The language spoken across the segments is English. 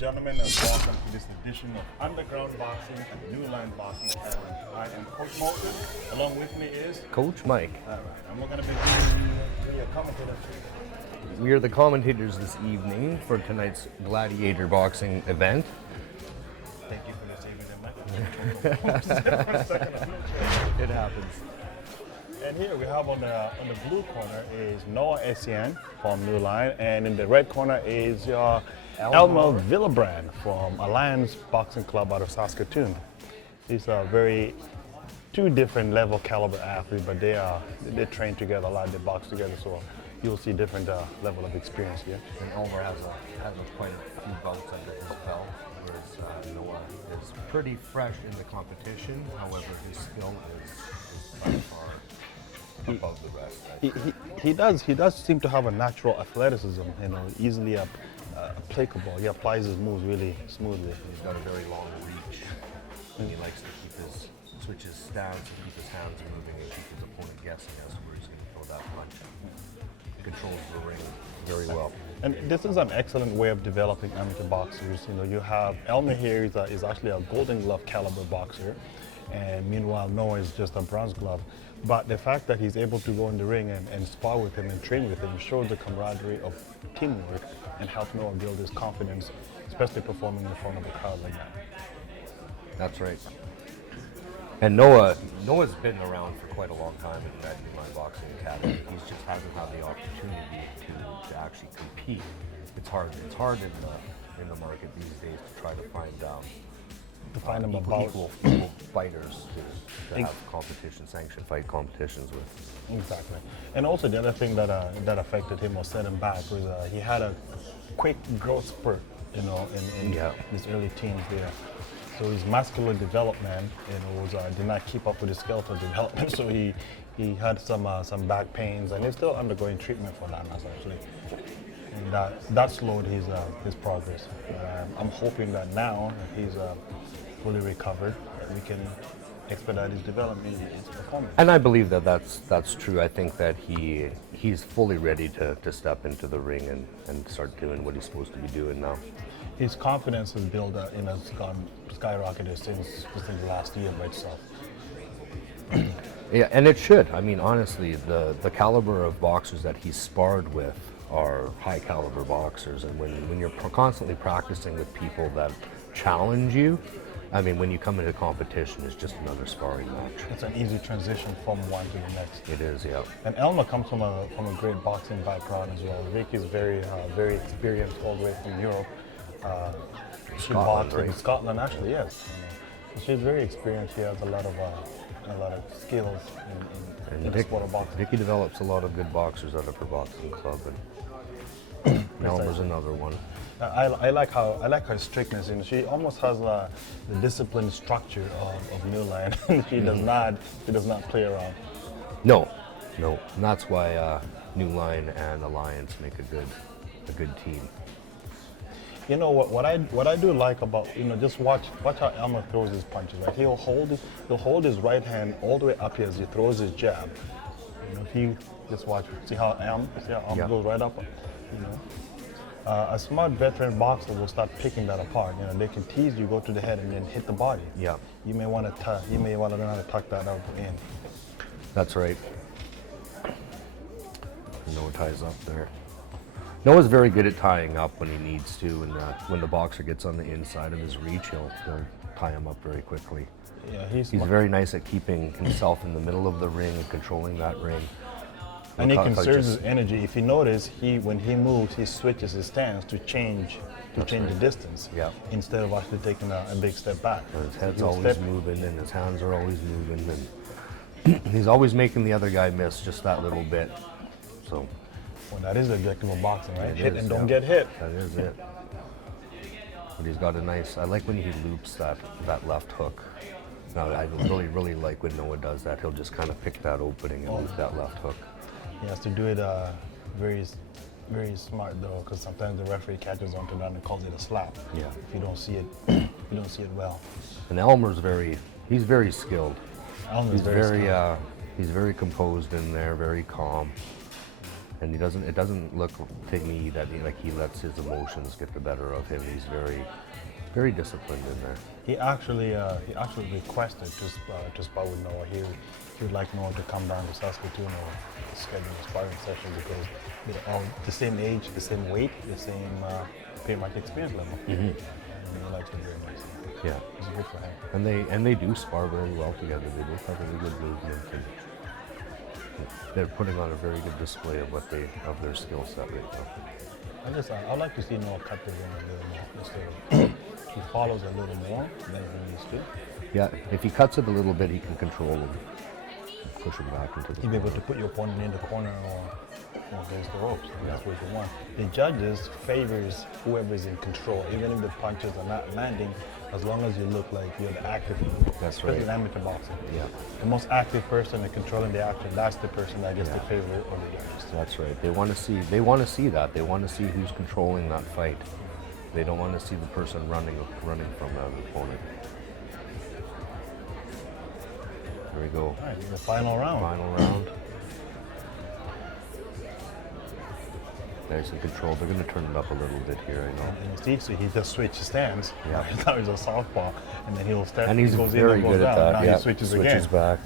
gentlemen, and welcome to this edition of Underground Boxing and New Line Boxing Academy. I am Coach Moulton. Along with me is Coach Mike. All right, and we're going to be giving you a commentator. We are the commentators this evening for tonight's gladiator boxing event. Thank you for saving the mic. It happens. And here we have on the blue corner is Essien from New Line, and in the red corner is Elmo Villebrun from Alliance Boxing Club out of Saskatoon. These are two different level caliber athletes, but they train together a lot. They box together, so you'll see different level of experience here. And Elmer has quite a few bouts under his belt, whereas Noah is pretty fresh in the competition. However, his skill is by far above the rest. He does seem to have a natural athleticism, easily applicable. He applies his moves really smoothly. He's got a very long reach, and he likes to switch his stance and keep his hands moving and keep his opponent guessing as to where he's going to throw that punch. He controls the ring very well. And this is an excellent way of developing amateur boxers. You have Elmer here is actually a Golden Glove caliber boxer, and meanwhile Noah is just a bronze glove. But the fact that he's able to go in the ring and spar with him and train with him shows the camaraderie of teamwork and help Noah build his confidence, especially performing in front of a crowd like that. That's right. And Noah's been around for quite a long time in that New Line Boxing Academy. He just hasn't had the opportunity to actually compete. It's hard in the market these days to try to find equal fighters to have sanctioned fight competitions with. Exactly. And also the other thing that affected him or set him back was he had a quick growth spurt, in his early teens there. So his muscular development, did not keep up with his skeletal development. So he had some back pains, and he's still undergoing treatment for that actually. And that slowed his progress. I'm hoping that now he's fully recovered, that we can expedite his development and his performance. And I believe that's true. I think that he's fully ready to step into the ring and start doing what he's supposed to be doing now. His confidence has built, has gone skyrocketed since the last year by itself. Yeah, and it should. I mean, honestly, the caliber of boxers that he's sparred with are high caliber boxers, and when you're constantly practicing with people that challenge you, I mean, when you come into competition, it's just another sparring match. It's an easy transition from one to the next. It is, yeah. And Elmo comes from a great boxing background as well. Vicky's very experienced all the way from Europe. She boxed in Scotland, actually, yes. She's very experienced. She has a lot of skills in the sport of boxing. Vicky develops a lot of good boxers out of her boxing club, and Elmer's another one. I like her strictness, she almost has the disciplined structure of New Line. She does not play around. No, and that's why New Line and Alliance make a good team. What I do like about just watch how Elmer throws his punches. Right, he'll hold his right hand all the way up here as he throws his jab. If you just watch, see how Elmer goes right up. A smart veteran boxer will start picking that apart. They can tease you, go to the head, and then hit the body. Yeah. You may want to learn how to tuck that out in. That's right. Noah ties up there. Noah's very good at tying up when he needs to, and when the boxer gets on the inside of his reach, he'll tie him up very quickly. Yeah, he's very nice at keeping himself in the middle of the ring and controlling that ring. And he conserves his energy. If you notice, when he moves, he switches his stance to change the distance. Yeah. Instead of actually taking a big step back. And his head's always moving, and his hands are always moving, and he's always making the other guy miss just that little bit. So. Well, that is the objective of boxing, right? Hit and don't get hit. That is it. But he's got I like when he loops that left hook. Now, I really like when Noah does that. He'll just kind of pick that opening and loop that left hook. He has to do it very, very smart though, because sometimes the referee catches onto that and calls it a slap. Yeah. If you don't see it, well. And Elmer's he's very skilled. Elmer's very skilled. He's very composed in there, very calm. And it doesn't look to me that he lets his emotions get the better of him. He's very, very disciplined in there. He actually requested to spar with Noah. He would like Noah to come down to Saskatoon or schedule a sparring session because they're all the same age, the ssame weight, the same pretty much experience level. And he likes it very much. Yeah, it's good for him. And they do spar very well together. They both have really good movement, and they're putting on a very good display of their skill set right now. I'd like to see Noah cut the ring a little more instead of he follows a little more than he needs to. Yeah, if he cuts it a little bit, he can control him, push him back into the. You'll be able to put your opponent in the corner or against the ropes. That's what you want. The judges favors whoever's in control, even if the punches are not landing, as long as you look like you're the active. That's right. Especially in amateur boxing. Yeah. The most active person in controlling the action, that's the person that gets the favor of the judges. That's right. They want to see that. They want to see who's controlling that fight. They don't want to see the person running from an opponent. There we go. All right, the final round. Final round. Nice and controlled. They're going to turn it up a little bit here, I know. And you see, so he just switches stands. Yeah. Now he's a southpaw, and then he'll step. And he's he goes very in and goes good at down. that. Now he switches again. Back.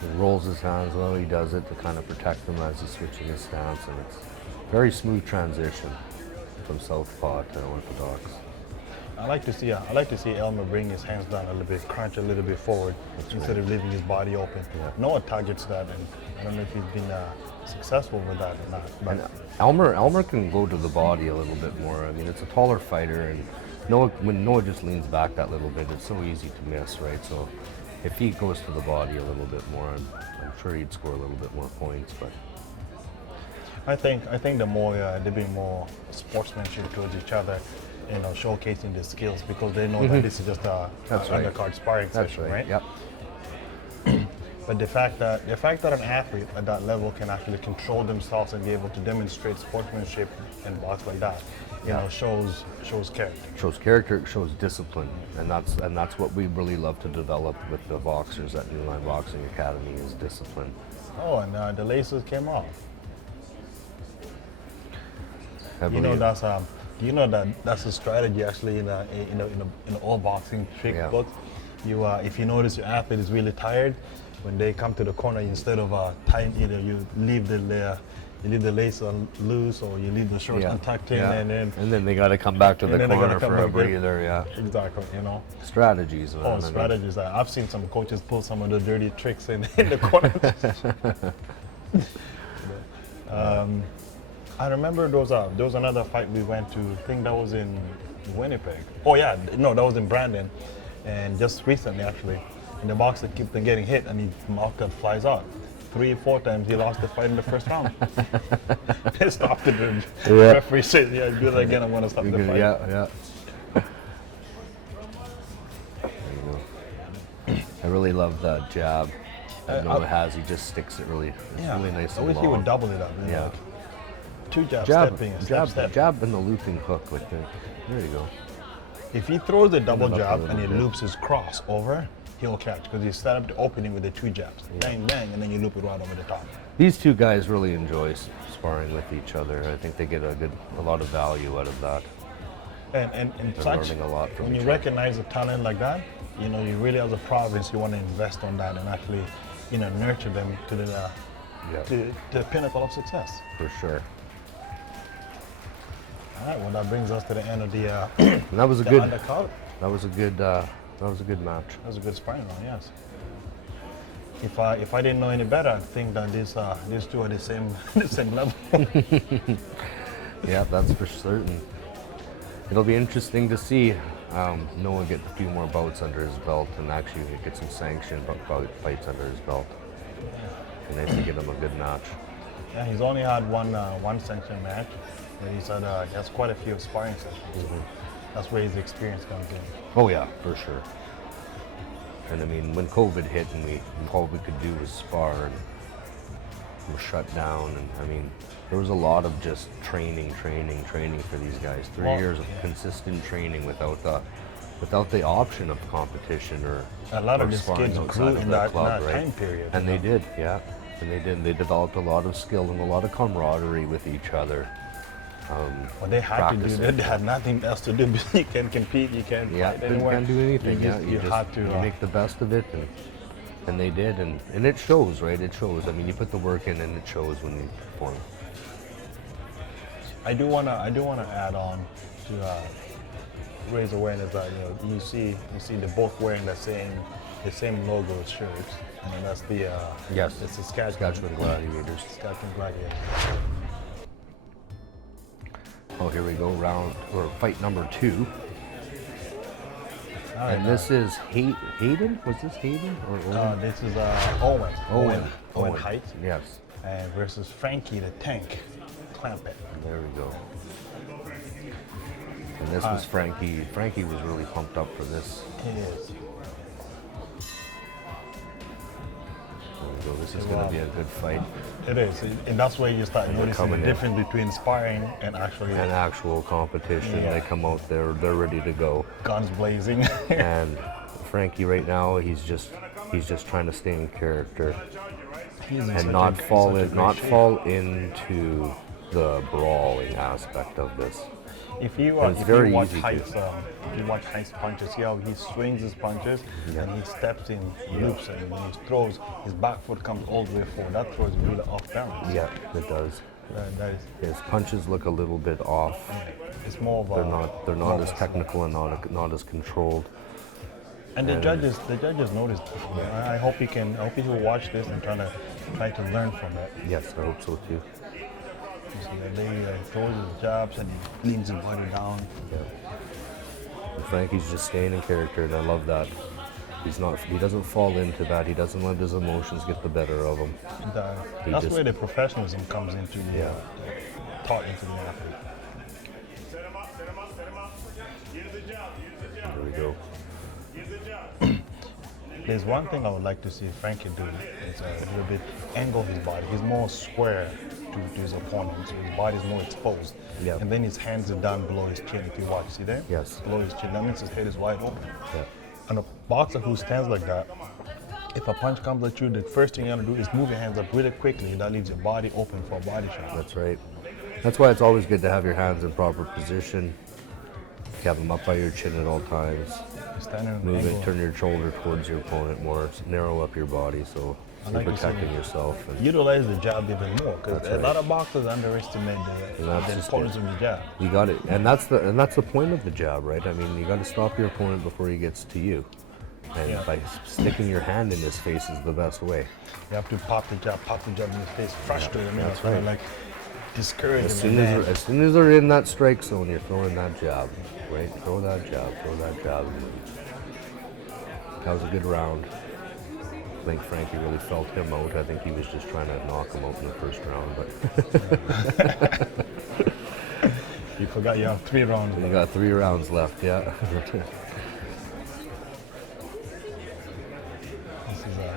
He rolls his hands well. He does it to kind of protect him as he's switching his stance, and it's very smooth transition from southpaw to orthodox. I like to see Elmo bring his hands down a little bit, crunch a little bit forward instead of leaving his body open. Yeah. Noah targets that, and I don't know if he's been successful with that or not. But And Elmer can go to the body a little bit more. I mean, it's a taller fighter, and when Noah just leans back that little bit, it's so easy to miss, right? So if he goes to the body a little bit more, I'm sure he'd score a little bit more points. But I think the more they're being more sportsmanship towards each other, showcasing their skills because they know that this is just a undercard sparring session, right? Yep. But the fact that an athlete at that level can actually control themselves and be able to demonstrate sportsmanship and box like that, shows character. Shows character, shows discipline, and that's what we really love to develop with the boxers at New Line Boxing Academy is discipline. Oh, and the laces came off. That's a strategy actually in all boxing trick books. If you notice your athlete is really tired, when they come to the corner, instead of tying, either you leave the lace loose or you leave the shorts untucked in, and then they got to come back to the corner for a breather. Yeah, exactly. Strategies. Strategies. I've seen some coaches pull some of the dirty tricks in the corner. I remember there was another fight we went to. I think that was in Winnipeg. Oh yeah, no, that was in Brandon, and just recently actually. And the boxer kept on getting hit, and his mouth cut flies out. 3 or 4 times he lost the fight in the first round. They stopped it. The referee said, "Yeah, do that again. I want to stop the fight." Yeah. There you go. I really love that jab that Noah has. He just sticks it really. It's really nice. I wish he would double it up. Yeah. 2 jabs, stepping, step. Jab and the looping hook with the. There you go. If he throws the double jab and he loops his cross over, he'll catch because he set up the opening with the 2 jabs. Bang, bang, and then you loop it right over the top. These two guys really enjoy sparring with each other. I think they get a lot of value out of that. And learning a lot from when you recognize a talent like that, you really as a province, you want to invest on that and actually, nurture them to the pinnacle of success. For sure. All right, well, that brings us to the end of the and that was a good undercard. That was a good match. That was a good sparring round, yes. If I didn't know any better, I'd think that these two are the same level. Yeah, that's for certain. It'll be interesting to see Noah get a few more bouts under his belt and actually get some sanctioned fights under his belt. And nice to get him a good match. Yeah, he's only had one sanctioned match, but he said he has quite a few sparring sessions. That's where his experience comes in. Oh yeah, for sure. And I mean, when COVID hit and all we could do was spar and we're shut down, and I mean, there was a lot of just training for these guys. 3 years of consistent training without the option of competition or a lot of these kids grew in that club, time period. And they did, yeah. And they did. They developed a lot of skill and a lot of camaraderie with each other. Well, they had to do practicing. that. They had nothing else to do. You can compete. You can't Yeah, fight you anywhere. can't do anything. You just have to. you make the best of it, and they did, and it shows, right? It shows. I mean, you put the work in, and it shows when you perform. I do wanna add on to raise awareness that you see they're both wearing the same logo shirts, and that's the Yes, it's the Saskatchewan Gladiators. Saskatchewan Gladiators. Oh, here we go, fight number 2. All right, And this is Hayden? Was this Hayden or Owen? this is Owen. Owen. Owen Height, Yes. versus Frankie the Tank Clampitt. There we go. And this was Frankie. Frankie was really pumped up for this. It is. There we go. This is going to be a good fight. It is, and that's where you start noticing the coming in. difference between sparring and actually An actual competition. Yeah. They come out there, they're ready to go. guns blazing. And Frankie right now, he's just trying to stay in character and not fall into the brawling aspect of this. If you And it's if very you watch easy to- Height's, if you watch Height's punches, see how he swings his punches and he steps in loops, and when he throws, his back foot comes all the way forward. That throws really off balance. Yeah, it does. That is, His punches look a little bit off. it's more of a. They're not as technical and not as controlled. And the judges noticed. I hope he will watch this and try to learn from it. Yes, I hope so too. You see that they throws his jabs and he leans his body down. Yeah. And Frankie's just staying in character, and I love that. He doesn't fall into that. He doesn't let his emotions get the better of him. That's where the professionalism comes into the taught into the athlete. There we go. There's one thing I would like to see Frankie do is a little bit angle his body. He's more square to his opponent, so his body's more exposed. Yeah. And then his hands are down below his chin. If you watch, see there? Yes. Below his chin. That means his head is wide open. Yeah. And a boxer who stands like that, if a punch comes at you, the first thing you want to do is move your hands up really quickly. That leaves your body open for a body shot. That's right. That's why it's always good to have your hands in proper position. Have them up by your chin at all times. Standing in Move angle. it, turn your shoulder towards your opponent more, narrow up your body so you're like to see protecting that. yourself. And Utilize the jab even more, because That's a right. lot of boxers underestimate that's the just importance of the jab. you got it, and that's the point of the jab, right? I mean, you got to stop your opponent before he gets to you, and by sticking your hand in his face is the best way. You have to pop the jab in his face, frustrate him, that's kind of right. like discourage As him. as soon as they're in that strike zone, you're throwing that jab, right? Throw that jab. That was a good round. I think Frankie really felt him out. I think he was just trying to knock him out in the first round, but You forgot you have 3 rounds we left. got 3 rounds left, yeah.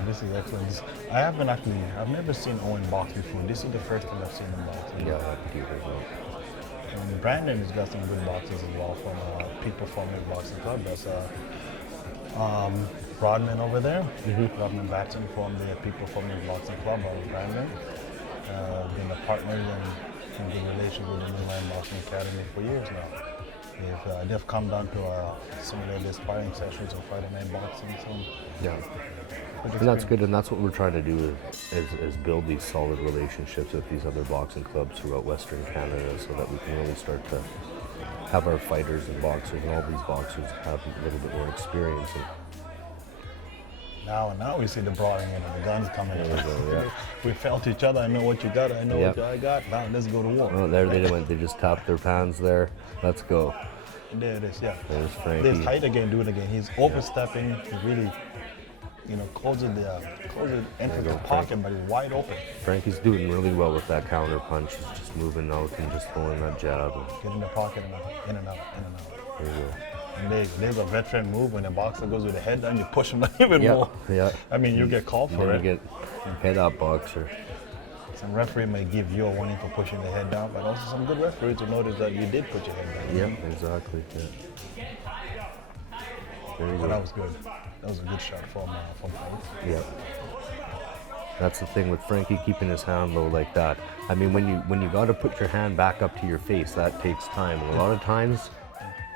This is excellent. I've never seen Owen box before. This is the first time I've seen him box. Yeah, I think he was out. And Brandon has got some good boxers as well from Peak Performance Boxing Club. That's Rodman over there. Rodman Batson from the Peak Performance Boxing Club. Brandon. Been a partner and in good relations with the New Line Boxing Academy for years now. They've come down to some of their sparring sessions on Friday night boxing. So Yeah. And that's good, and that's what we're trying to do is build these solid relationships with these other boxing clubs throughout Western Canada so that we can really start to have our fighters and boxers and all these boxers have a little bit more experience. And Now we see the brawling and the guns coming in. Yeah. We felt each other. I know what you got. I know Yep. what I got. Now let's go to war. oh, there they went. They just tapped their pans there. Let's go. There it is. Yeah. There's Frankie. There's Height again. Do it again. He's overstepping. He really, closes enters the pocket, but he's wide open. Frankie's doing really well with that counter punch. He's just moving out and just throwing that jab. Get in the pocket and out, in and out, in and out. There you go. And there's a veteran move when the boxer goes with the head down. You push him even Yeah, more. yeah. I mean, you get called for Then it. you get head up boxer. Some referee may give you a warning for pushing the head down, but also some good referees will notice that you did put your head down. Yeah, exactly. Yeah. There you But go. that was good. That was a good shot from Height. Yeah. That's the thing with Frankie keeping his hand low like that. I mean, when you got to put your hand back up to your face, that takes time. And a lot of times,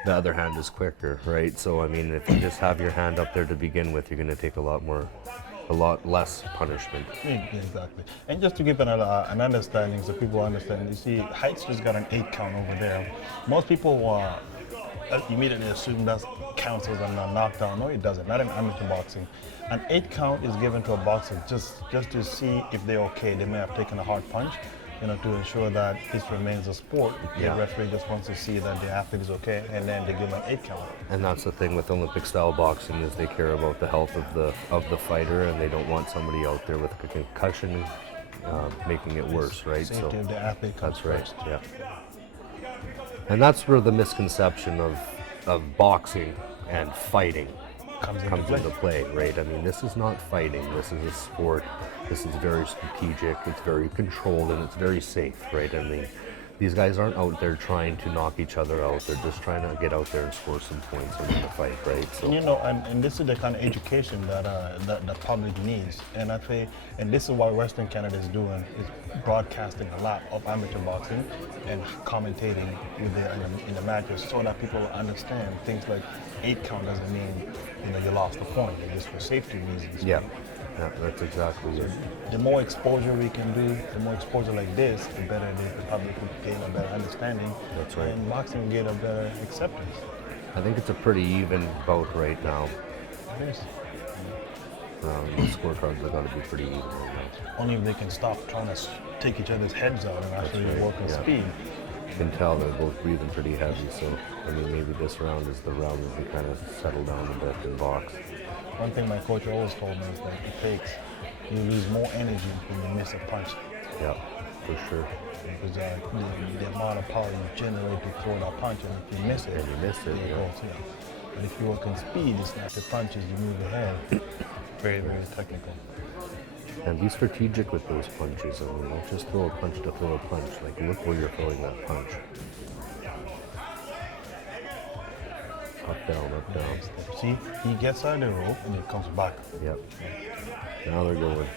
the other hand is quicker, right? So I mean, if you just have your hand up there to begin with, you're going to take a lot less punishment. Exactly. And just to give an understanding, so people understand, you see, Heights just got an 8 count over there. Most people immediately assume that counts as a knockdown. No, it doesn't. Not in amateur boxing. An 8 count is given to a boxer just to see if they're okay. They may have taken a hard punch, to ensure that this remains a sport. Yeah. The referee just wants to see that the athlete is okay, and then they give them an 8 count. And that's the thing with Olympic style boxing is they care about the health of the fighter, and they don't want somebody out there with a concussion making it worse, right? Safety of the athlete comes that's right. first. Yeah. And that's where the misconception of boxing and fighting comes into play, right? I mean, this is not fighting. This is a sport. This is very strategic. It's very controlled, and it's very safe, right? I mean, these guys aren't out there trying to knock each other out. They're just trying to get out there and score some points and win the fight, right? So and this is the kind of education that the public needs. And I think, and this is what Western Canada is doing, is broadcasting a lot of amateur boxing and commentating in the matches, so that people understand things like 8 count doesn't mean you lost the point. It's just for safety reasons. Yeah. Yeah, that's exactly it. The more exposure we can do, the more exposure like this, the better the public will gain a better understanding. That's right. And boxing will get a better acceptance. I think it's a pretty even bout right now. It is. The scorecards have got to be pretty even right now. Only if they can stop trying to take each other's heads out and actually work on speed. You can tell they're both breathing pretty heavy, so I mean maybe this round is the round that they kind of settle down a bit and box. One thing my coach always told me is that you lose more energy when you miss a punch. Yeah, for sure. Because the amount of power you generate to throw that punch, and if you miss it, yeah. goes, But if you work on speed, it's not the punches, you move ahead. Very, very technical. And be strategic with those punches. I mean, don't just throw a punch to throw a punch. Like, look where you're throwing that punch. Up, down. See, he gets out of the rope and he comes back. Yep. Now they're going.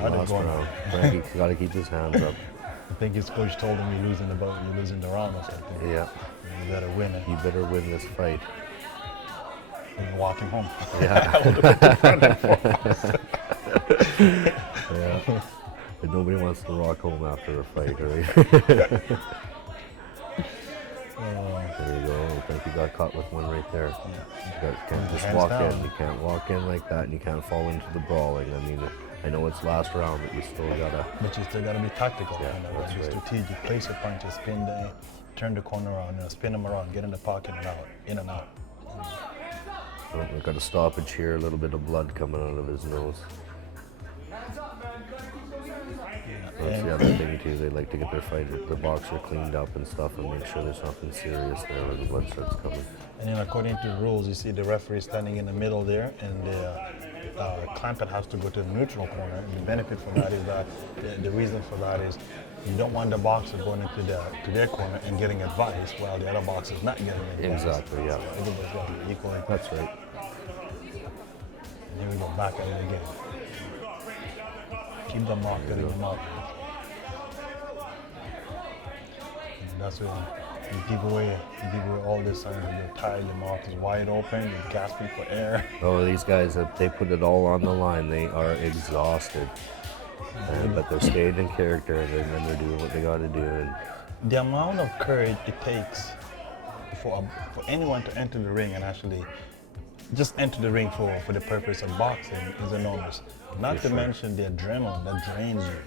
Now they're Last going. round. Frankie's got to keep his hands up. I think his coach told him you're losing the round or something. Yeah. You better win it. You better win this fight. And walk him home. Yeah. But nobody wants to walk home after a fight, right? There you go. I think you got caught with one right there. You can't just walk in. You can't walk in like that, and you can't fall into the brawling. I mean, I know it's last round, but you still gotta be tactical. Yeah, that's right. Strategic. Place your punches, spin the, turn the corner around, spin them around, get in the pocket and out, in and out. We've got a stoppage here. A little bit of blood coming out of his nose. That's the other thing too. They like to get the boxer cleaned up and stuff, and make sure there's nothing serious there where the blood starts coming. And then according to the rules, you see the referee standing in the middle there, and the Clampitt has to go to the neutral corner. And the benefit for that is that the reason for that is you don't want the boxer going into their corner and getting advice while the other boxer is not getting advice. Exactly. Yeah. So everybody's got to be equal. That's right. And here we go back at it again. Keep the mark, getting them out. That's when you give away all this signs that you're tired, your mouth is wide open, you're gasping for air. Oh, these guys, they put it all on the line. They are exhausted. But they're staying in character, and then they're doing what they got to do. And the amount of courage it takes for anyone to enter the ring and actually just enter the ring for the purpose of boxing is enormous. Not to mention the adrenaline that drains you.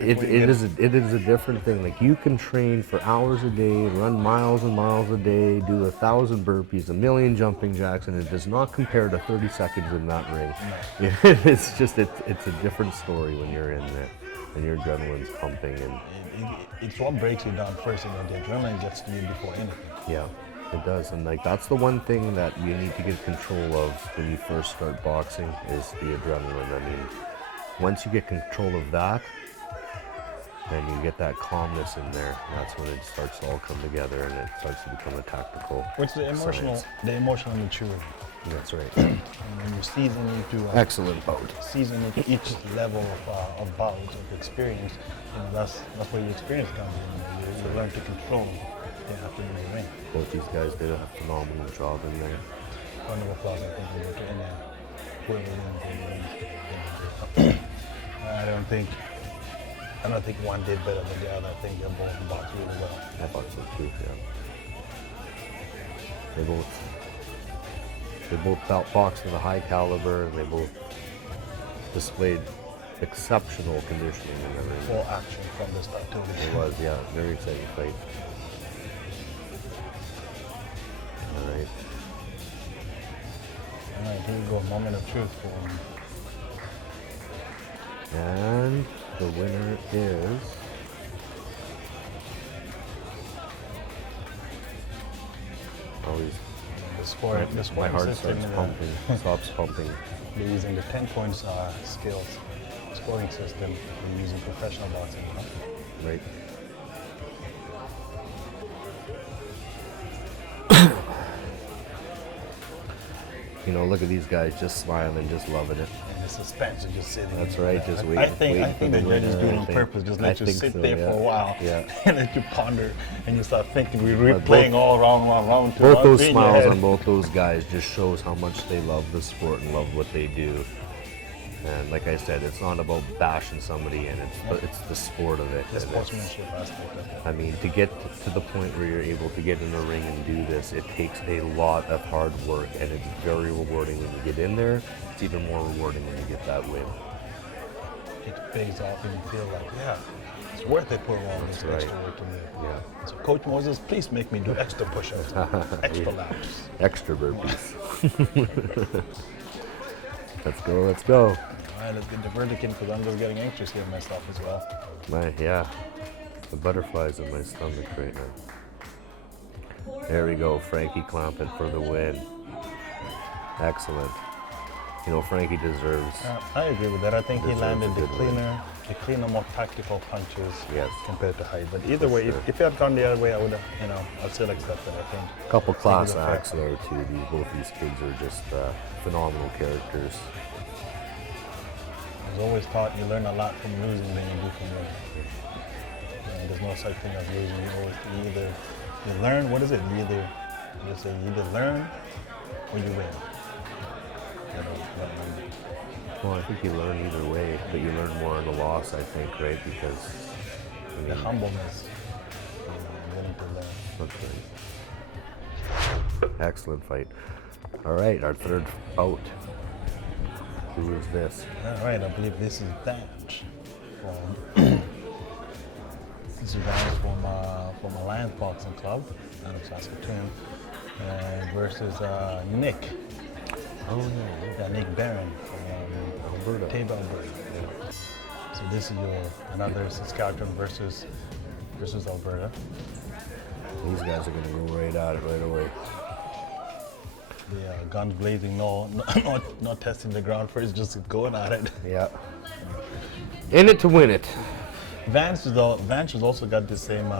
It is a different thing. Like, you can train for hours a day, run miles and miles a day, do 1,000 burpees, 1,000,000 jumping jacks, and it does not compare to 30 seconds in that ring. No. It's just it's a different story when you're in there and your adrenaline's pumping. And it's what breaks you down first, and the adrenaline gets to you before anything. Yeah. It does, and like that's the one thing that you need to get control of when you first start boxing is the adrenaline. I mean, once you get control of that, then you get that calmness in there. That's when it starts to all come together, and it starts to become a tactical. What's the emotional maturity? That's right. And when you season into Excellent bout. season into each level of bouts of experience, that's where your experience comes in. You learn to control after the ring. Both these guys did a phenomenal job in there. Round of applause, I think, in there. Whoever wins. I don't think one did better than the other. I think they both boxed really well. I thought so too, yeah. They both boxed at a high caliber, and they both displayed exceptional conditioning in the ring. Full action from the start to the It end. was, yeah, very exciting fight. All right. All right, here we go. Moment of truth for him. And the winner is always The my heart system, starts pumping, stops pumping. They're using the 10 points skills scoring system. They're using professional boxing. Right. You know, look at these guys just smiling, just loving it. And the suspense is just sitting. That's in right, there. just I waiting. think the judges do it on purpose. Just let you sit there for a while and let you ponder and you start thinking. We're replaying all round two. Both those smiles on both those guys just shows how much they love the sport and love what they do. And like I said, it's not about bashing somebody, and it's the sport of it. The sportsmanship aspect of it. I mean, to get to the point where you're able to get in the ring and do this, it takes a lot of hard work, and it's very rewarding when you get in there. It's even more rewarding when you get that win. It pays off and you feel like, yeah, it's worth it putting all this extra work to me. Yeah. So Coach Moses, please make me do extra push-ups, extra laps. Extra burpees. Let's go, let's go. All right, let's get the verdict in because I'm just getting anxious here myself as well. Yeah, the butterflies in my stomach right now. There we go, Frankie Clampitt for the win. Excellent. You know, Frankie deserves. I agree with that. I think he deserves landed a the good cleaner, more tactical punches Yes. compared to Hyde. But either way, sure. if it had gone the other way, I would have, I'd still accept it, I think. A couple class Think it's a fair acts there too. Both these kids are just phenomenal characters. I was always taught you learn a lot from losing than you do from winning. There's no such thing as losing. You learn. What is it? You either learn or you win. Well, I think you learn either way, but you learn more in the loss, I think, right? Because The humbleness, willing to learn. Okay. Excellent fight. All right, our third bout. Who is this? All right, I believe this is Vance from Alliance Boxing Club out of Saskatoon, versus Nick. Oh Yeah, Nick Barron from Alberta. Table, Alberta. So this is another Saskatchewan versus Alberta. These guys are going to go right at it right away. The guns blazing, not testing the ground first, just going at it. Yeah. In it to win it. Vance has also got the same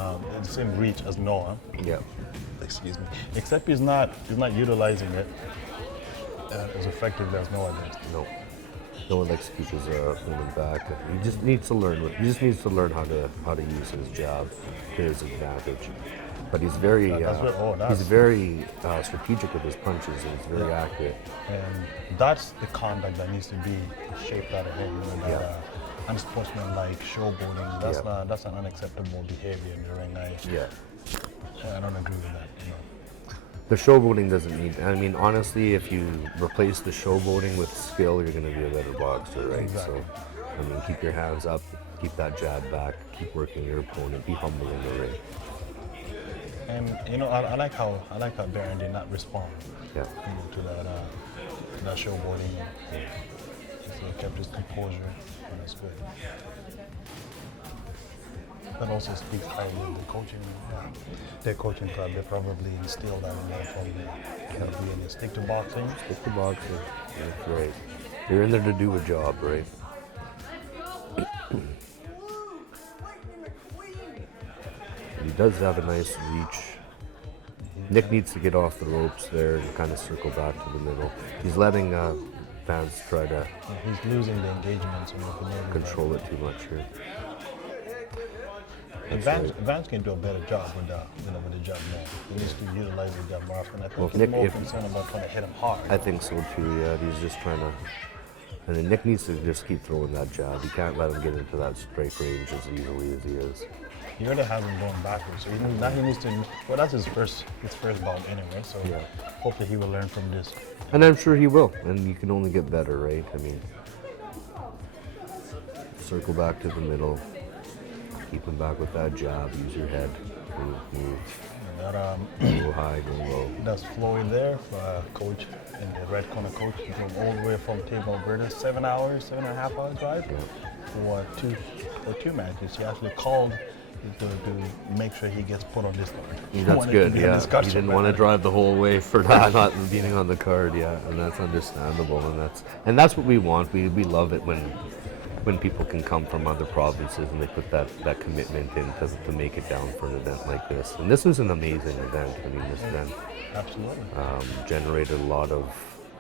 reach as Noah. Yeah. Excuse me. Except he's not utilizing it as effectively as Noah does. No. No one likes to keep his opponent back. He just needs to learn. He just needs to learn how to use his jab to his advantage. But he's very strategic with his punches, and he's very accurate. And that's the conduct that needs to be shaped out of him. Unsportsmanlike showboating. That's an unacceptable behavior in the ring. I don't agree with that. The showboating doesn't need. I mean, honestly, if you replace the showboating with skill, you're going to be a better boxer, right? Exactly. So, I mean, keep your hands up, keep that jab back, keep working your opponent, be humble in the ring. And I like how Barron did not respond. Yeah. To that showboating. So he kept his composure, and that's good. That also speaks highly of the coaching. Their coaching club, they probably instilled that in them from really stick to boxing. Stick to boxing. That's right. You're in there to do a job, right? He does have a nice reach. He Nick needs to get off the ropes there and kind of circle back to the middle. He's letting Vance try to He's losing the engagement, so we can control it too much here. Vance can do a better job with the jab more. He needs to utilize the jab more often. I think Well, he's more concerned about trying to hit him hard. I think so too, yeah. He's just trying to... And then Nick needs to just keep throwing that jab. He can't let him get into that strike range as easily as he is. He already has him going backwards, so now he needs to... Well, that's his first bout anyway, so Yeah. hopefully he will learn from this. And I'm sure he will, and you can only get better, right? I mean, circle back to the middle, keep him back with that jab, use your head, move. Go high, go low. That's Floyd there, coach, in the red corner coach. He came all the way from Cape Alberta, 7.5 hour drive for two matches. He actually called to make sure he gets put on this card. That's good, yeah. He didn't want to drive the whole way for not being on the card, yeah, and that's understandable, and that's what we want. We love it when people can come from other provinces and they put that commitment in to make it down for an event like this. And this was an amazing event. I mean, this event absolutely generated a lot of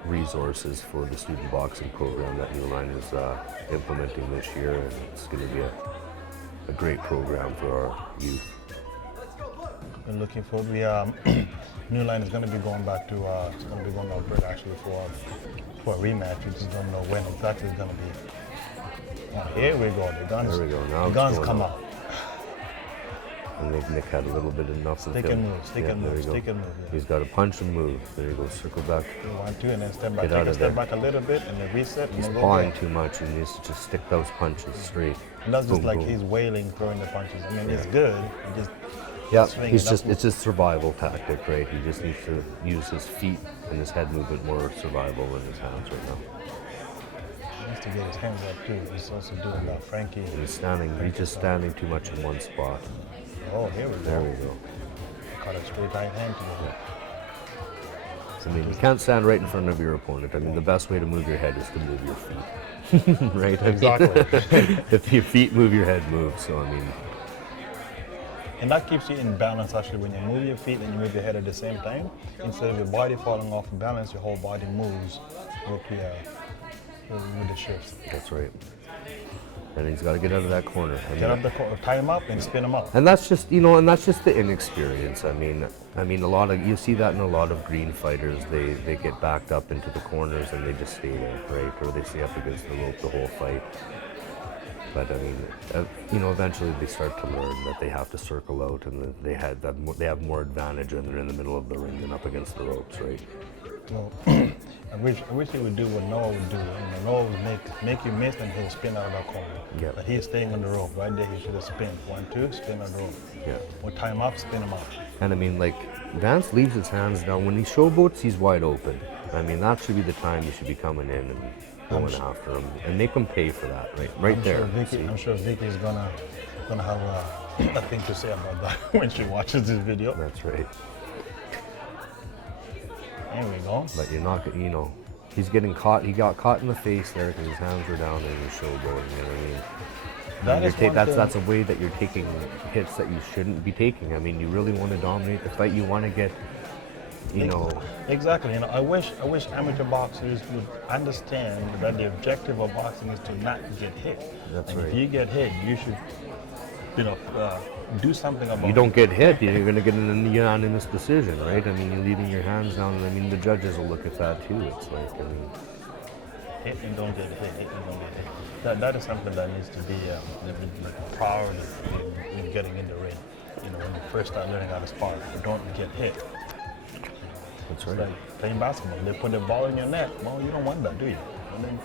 resources for the student boxing program that New Line is implementing this year, and it's going to be a great program for our youth. We're looking forward. New Line is going to be going back to Alberta actually for a rematch. We just don't know when exactly it's going to be. Here we go. The guns. There we go. Now the guns come out. I think Nick had a little bit of enough. Stick and move. Yeah. He's got to punch and move. There you go. Circle back. 1, 2, and then step back. Get out of there. Step back a little bit, and then reset. He's pawing too much. He needs to just stick those punches straight. And that's just boom, like boom. he's wailing, throwing the punches. I mean, it's good. He just it's just survival tactic, right? He just needs to use his feet and his head movement more survival than his hands right now. He needs to get his hands up too. He's also doing that Frankie. He's just standing too much in one spot. Oh, here we go. There we go. Caught a straight right hand to the I mean, you can't stand right in front of your opponent. I mean, the best way to move your head is to move your feet. Right? Exactly. If your feet move, your head moves. So, I mean... And that keeps you in balance, actually, when you move your feet and you move your head at the same time. Instead of your body falling off balance, your whole body moves with the shifts. That's right. And he's got to get out of that corner. Get up the corner, tie him up, and spin him up. And that's just, that's just the inexperience. I mean, you see that in a lot of green fighters. They get backed up into the corners and they just stay there, right? Or they stay up against the rope the whole fight. But I mean, eventually they start to learn that they have to circle out, and that they have more advantage when they're in the middle of the ring than up against the ropes, right? Well, I wish he would do what Noah would do. Noah would make you miss, and he'll spin out of that corner. Yeah. But he's staying on the rope. Right there, he should have spin. 1, 2, spin on the rope. Yeah. Or tie him up, spin him up. And I mean, like, Vance leaves his hands down. When he showboats, he's wide open. I mean, that should be the time you should be coming in and going after him and make him pay for that, right? I'm sure Vicky's gonna have a thing to say about that when she watches this video. That's right. There we go. But you're not, he's getting caught. He got caught in the face there because his hands were down and he was showboating. You know what I mean? That's a way that you're taking hits that you shouldn't be taking. I mean, you really want to dominate the fight. You want to get, Exactly. I wish amateur boxers would understand that the objective of boxing is to not get hit. That's and right. If you get hit, you should, do something about it. You don't get hit, you're going to get an unanimous decision, right? I mean, you're leaving your hands down. I mean, the judges will look at that too. It's like, hit and don't get hit. Hit and don't get hit. That is something that needs to be like a priority when getting in the ring. When you first start learning how to spar, don't get hit. That's It's right. like playing basketball. They put the ball in your net. Well, you don't want that, do you? And then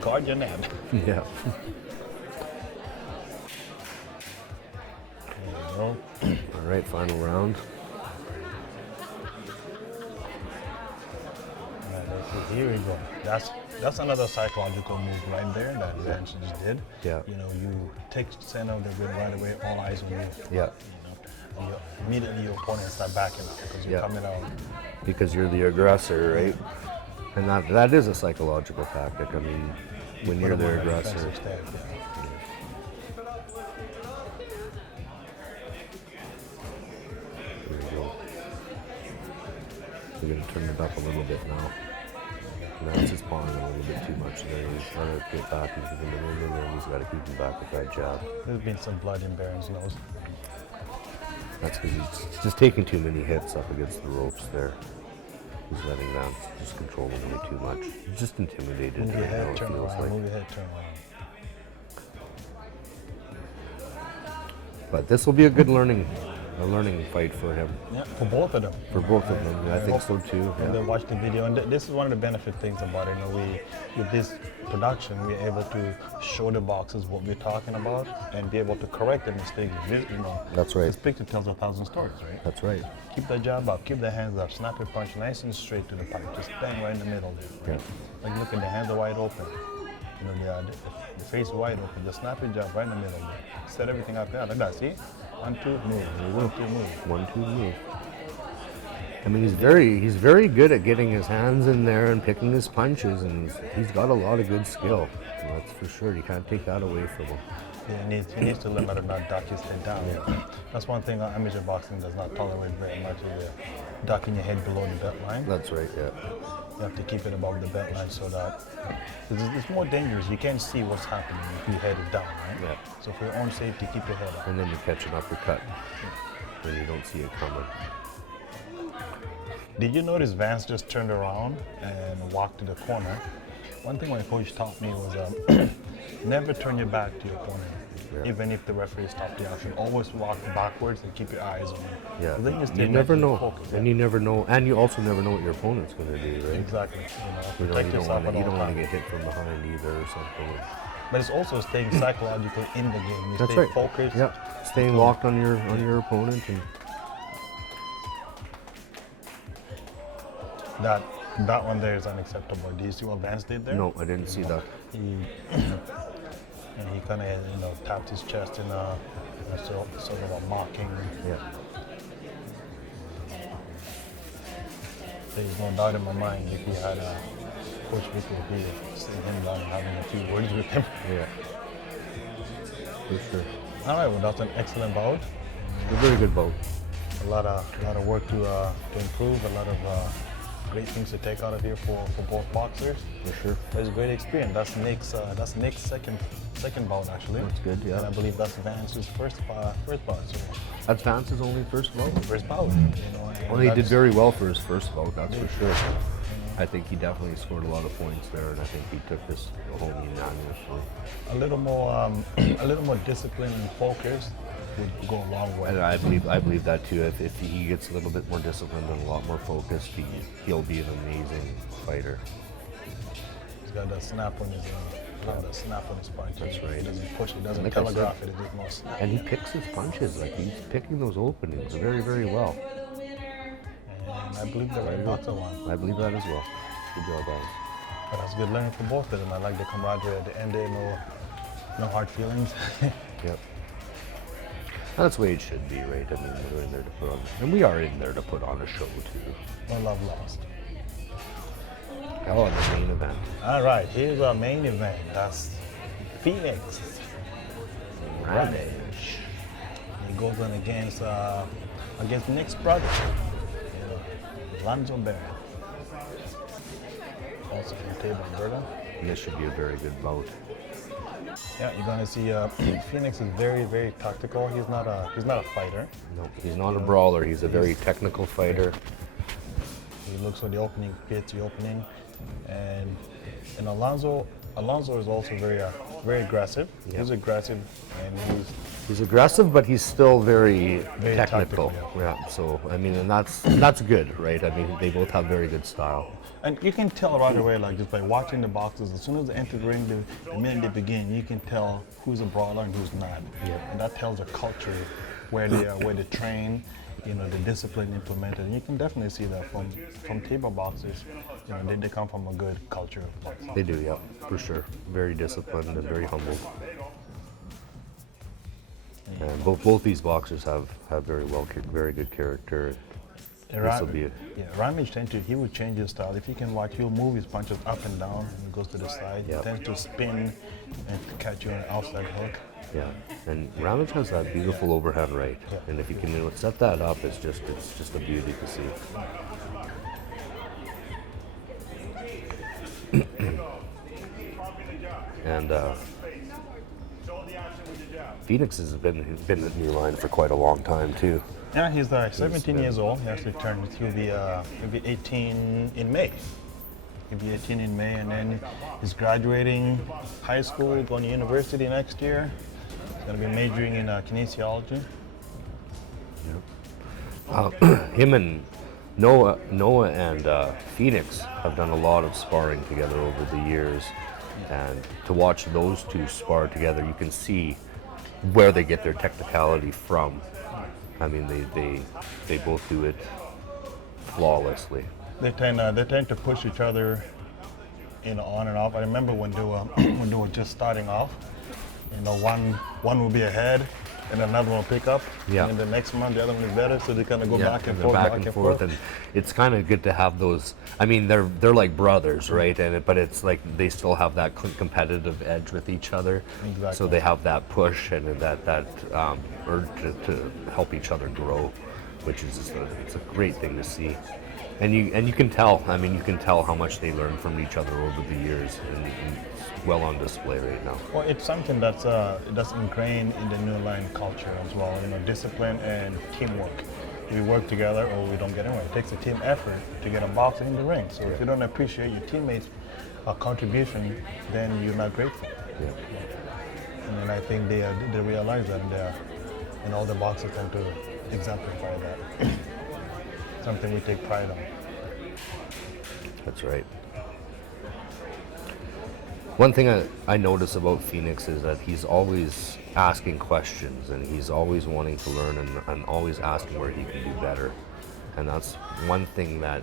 guard your net. Yeah. All right, final round. right, let's see. Here we go. That's another psychological move right there that Vance just did. Yeah. You take center of the ring right away, all eyes on you. Yeah. And immediately your opponent start backing up because you're coming out. Because you're the aggressor, right? And that is a psychological tactic. I mean, when you're the aggressor. turn it up a little bit now. Vance is pawing a little bit too much there. He's got to get back into the middle, and then he's got to keep him back with that jab. There's been some blood in Barron's nose. That's because he's just taking too many hits up against the ropes there. He's letting Vance just control him way too much. He's just intimidated Move your right now, head, it turn feels around. like. Move your head, turn around. But this will be a good learning fight for him. Yeah, for both of them. For both of them, I think so too. And they Yeah. watch the video, and this is one of the benefit things about it. You know, with this production, we're able to show the boxers what we're talking about and be able to correct the mistakes. You know, That's right. this picture tells 1,000 stories, right? That's right. Keep that jab up, keep the hands up, snap your punch nice and straight to the pipe. Just bang right in the middle there. Yeah. Like look at the hands are wide open. You know, the face is wide open. Just snap your jab right in the middle there. Set everything up there. Like that, see? 1, 2, move. 1, 2, move. 1, 2, move. I mean, he's very good at getting his hands in there and picking his punches, and he's got a lot of good skill. That's for sure. You can't take that away from him. Yeah, he needs to learn how to not duck his head down. Yeah. That's one thing amateur boxing does not tolerate very much is ducking your head below the belt line. That's right. Yeah. You have to keep it above the belt line so that it's more dangerous. You can't see what's happening if your head is down, right? Yeah. So for your own safety, keep your head up. And then you catch an uppercut, and you don't see it coming. Did you notice Vance just turned around and walked to the corner? One thing my coach taught me was never turn your back to your opponent. Yeah. Even if the referee stopped the action, always walk backwards and keep your eyes on him. Yeah. Then You never know, focused, and you never know, and you also never know what your opponent's going to do, right? Exactly. You Protect don't yourself want at to all get times. hit from behind either or something. But it's also staying psychologically in the game. You That's stay right. focused. Yeah, staying locked on your opponent, and That one there is unacceptable. Do you see what Vance did there? no, I didn't see that. And he kind of tapped his chest in a sort of a mocking. Yeah, There's no doubt in my mind if he had Coach Vic would be sitting him down and having a few words with him. yeah, for sure. All right, well that's an excellent bout. A very good bout. A lot of work to improve. A lot of great things to take out of here for both boxers. For sure. It was a great experience. That's Nick's second bout actually. That's good, yeah. And I believe that's Vance's first bout. So That's Vance's only first bout. first bout. You know. and Well, he did that's- very well for his first bout, that's for sure. I think he definitely scored a lot of points there, and I think he took this home unanimously. a little more discipline and focus would go a long way. And I believe that too. If he gets a little bit more disciplined and a lot more focused, he'll be an amazing fighter. He's got that snap on his punch. That's right. He doesn't push. He doesn't Like I telegraph it. It's just more snap. And he picks his punches, like he's picking those openings very, very well. And I believe the right boxer won. I believe that as well. Good job, guys. But that's good learning for both of them. I like the camaraderie at the end there. No hard feelings. Yep. That's the way it should be, right? I mean, we're in there to put on, and we are in there to put on a show too. No love lost. Oh, and the main event. All right, here's our main event. That's Phoenix. Ramage. He goes on against Nick's brother, Alonso Barron. Also from Table, Alberta. This should be a very good bout. Yeah, you're gonna see Phoenix is very, very tactical. He's not a fighter. No, he's not a brawler. He's a very technical fighter. He looks for the opening, gets the opening, and Alonso is also very aggressive. Yeah. He's aggressive, and He's aggressive, but he's still very, Very technical. tactical, Yeah. So I mean, and that's good, right? I mean, they both have very good style. and you can tell right away, like just by watching the boxes. As soon as they enter the ring, the minute they begin, you can tell who's a brawler and who's not. Yeah. And that tells a culture where they train, the discipline implemented. And you can definitely see that from table boxers. They come from a good culture of boxing. They do, yeah, for sure. Very disciplined and very humble. And both these boxers have very good character. This will be it. Yeah, Ramage he would change his style. If you can watch, he'll move his punches up and down and he goes to the side. Yeah. He tends to spin and to catch you on an outside hook. Yeah, and Ramage has that beautiful overhand right, Yeah. and if you can set that up, it's just a beauty to see. And Phoenix has been in the line for quite a long time too. Yeah, he's 17 years old. He actually he'll be 18 in May. He'll be 18 in May, and then he's graduating high school, going to university next year. He's going to be majoring in kinesiology. Him and Noah and Phoenix have done a lot of sparring together over the years, and to watch those two spar together, you can see where they get their technicality from. I mean, they both do it flawlessly. They tend to push each other, on and off. I remember when they were just starting off, one will be ahead, and another one will pick up. Yeah. And the next month, the other one is better, so they kind of go back and they're forth, and it's kind of good to have those. I mean, they're like brothers, right? But it's like they still have that competitive edge with each other. Exactly. So they have that push and that urge to help each other grow, which is it's a great thing to see. And you can tell. I mean, you can tell how much they learn from each other over the years, and it's well on display right now. Well, it's something that's ingrained in the New Line culture as well. Discipline and teamwork. We work together, or we don't get anywhere. It takes a team effort to get a boxer in the ring. So if you don't appreciate your teammates' contribution, then you're not grateful. Yeah. And I think they realize that, and all the boxers tend to exemplify that. Something we take pride on. That's right. One thing I notice about Phoenix is that he's always asking questions, and he's always wanting to learn, and always asking where he can do better. And that's one thing that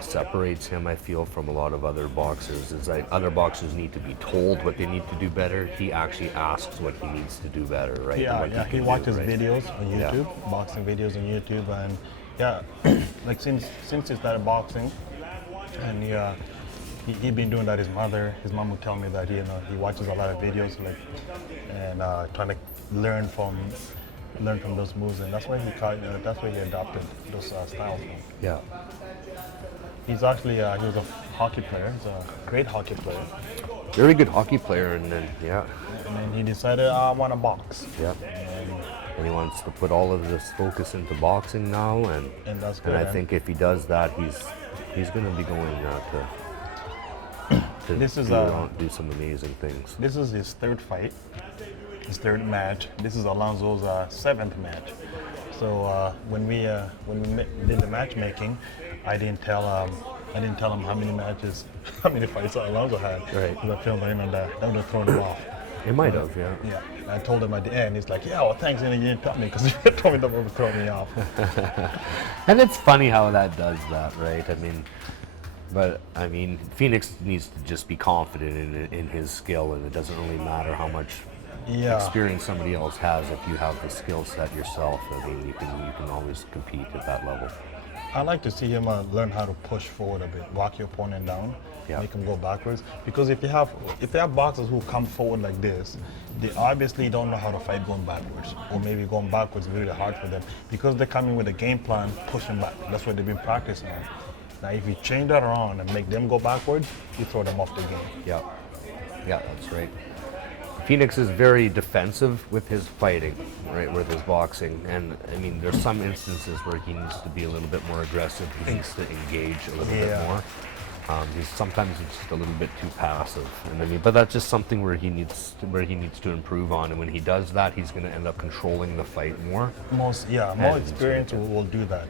separates him, I feel, from a lot of other boxers, is that other boxers need to be told what they need to do better. He actually asks what he needs to do better, right? Yeah. He watches videos on YouTube, boxing videos on YouTube, and like since he started boxing, and he'd been doing that. His mom would tell me that he watches a lot of videos, and trying to learn from those moves, and that's why he adopted those styles. Yeah. He's actually he was a hockey player. He's a great hockey player. Very good hockey player, and then And then he decided, I want to box. Yeah. And he wants to put all of this focus into boxing now, And that's good. And I think if he does that, he's going to be going to do some amazing things. This is his third fight, his third match. This is Alonso's seventh match. So when we did the matchmaking, I didn't tell him how many fights Alonso had. Right. Because I felt that would have thrown him off. It might have, yeah. Yeah. I told him at the end, he's like, yeah, well, thanks, and you didn't tell me, because if you told me, that would have thrown me off. And it's funny how that does that, right? I mean, Phoenix needs to just be confident in his skill, and it doesn't really matter how much experience somebody else has. If you have the skill set yourself, I mean, you can always compete at that level. I like to see him learn how to push forward a bit, walk your opponent down, make him go backwards. Because if you have boxers who come forward like this, they obviously don't know how to fight going backwards, or maybe going backwards is really hard for them because they're coming with a game plan, pushing back. That's what they've been practicing on. Now, if you change that around and make them go backwards, you throw them off the game. Yeah, that's right. Phoenix is very defensive with his fighting, right, with his boxing. And, I mean, there's some instances where he needs to be a little bit more aggressive. He needs to engage a little bit more. Sometimes he's just a little bit too passive. And I mean, but that's just something where he needs to improve on. And when he does that, he's going to end up controlling the fight more. More experience will do that.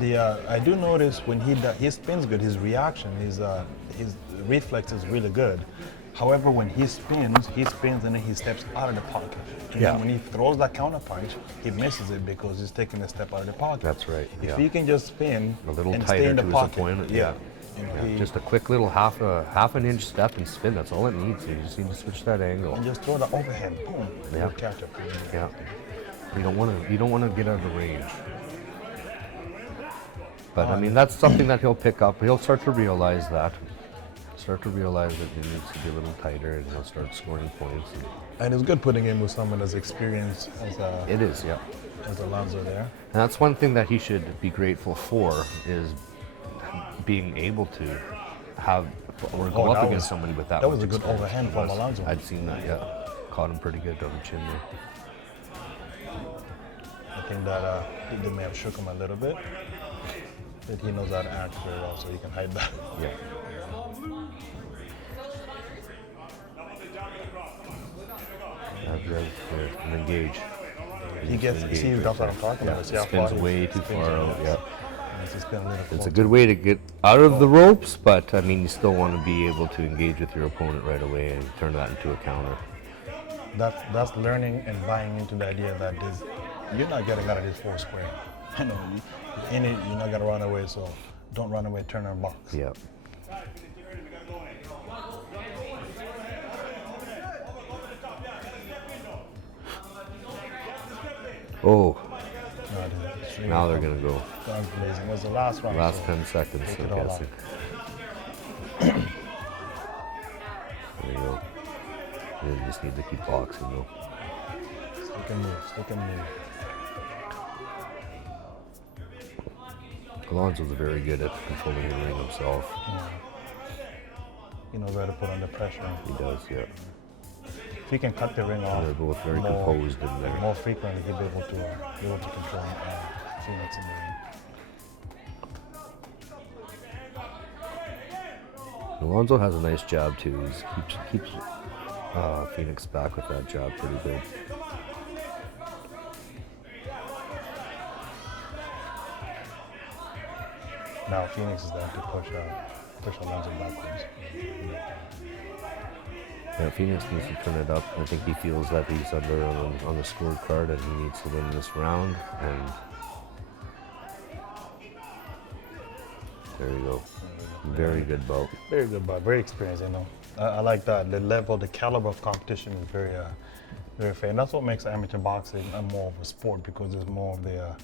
Yeah. I do notice when he spins good, his reaction, his reflex is really good. However, when he spins and then he steps out of the pocket. And when he throws that counter punch, he misses it because he's taking a step out of the pocket. That's right. If he can just spin a little and tighter stay in the to pocket, his opponent, just a quick little half an inch step and spin. That's all it needs. You just need to switch that angle. And just throw the overhand, boom, yeah. catch up. Yeah. You don't want to get out of the range. But I mean, that's something that he'll pick up. He'll start to realize that. That he needs to be a little tighter, and he'll start scoring points. And it's good putting him with someone as experienced as as Alonso there. And that's one thing that he should be grateful for, is being able to have or Oh, go up that against was- somebody with that. that was much a good experience. overhand It from was. Alonso. I'd seen that. Yeah, caught him pretty good on the chin there. I think that they may have shook him a little bit, but he knows how to act very well, so he can hide that. Yeah. And engage. He gets, Engage see, right that's what there. I'm talking about. See how Spins far he way too spins far it. out. Yeah. It's just been a little It's a close. good way to get out of the ropes, but I mean, you still want to be able to engage with your opponent right away and turn that into a counter. That's learning and buying into the idea that you're not getting out of this four square. You know, in it, you're not gonna run away, so don't run away, turn and box. Yeah. Oh, now they're gonna go. Guns blazing. It was the last round. Last so 10 seconds, take I'm it all guessing. There you go. You just need to keep boxing though. Stick and move, stick and move. Alonso's very good at controlling the ring himself. Yeah. He knows where to put under pressure. He does, yeah. If he can cut the ring off, They're both very more- composed in there. more frequently, he'll be able to control Phoenix in the ring. Alonso has a nice jab too. He keeps Phoenix back with that jab pretty good. Now Phoenix is there to push Alonso backwards. Yeah, Phoenix needs to turn it up. I think he feels that he's under on the scorecard and he needs to win this round. And there you go. Very good bout. Very good, but very experienced. You know, I like that. The level, the caliber of competition is very fair, and that's what makes amateur boxing more of a sport, because there's more of the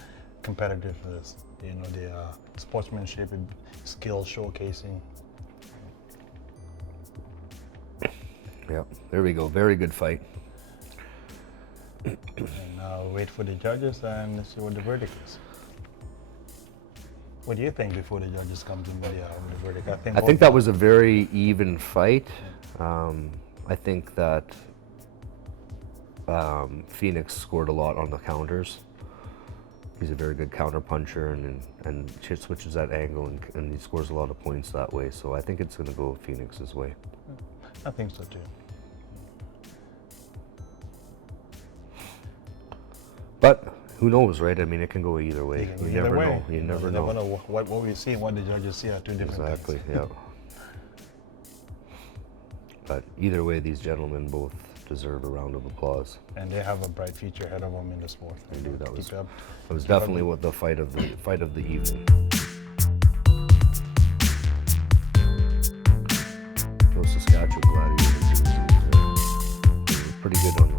competitiveness. You know, the sportsmanship and skill showcasing. Yeah, there we go. Very good fight. And now wait for the judges and see what the verdict is. What do you think before the judges come in with the verdict? I think that was a very even fight. I think that Phoenix scored a lot on the counters. He's a very good counter puncher and switches that angle and he scores a lot of points that way. So I think it's going to go Phoenix's way. I think so too. But who knows, right? I mean, it can go either way. It can You go either never way. know. You never know. What we see and what the judges see are two different Exactly, things. yeah. But either way, these gentlemen both deserve a round of applause. And they have a bright future ahead of them in the sport. They do. That was Keep up. It was definitely what the fight of the evening. Those Saskatchewan gladiators, they were pretty good on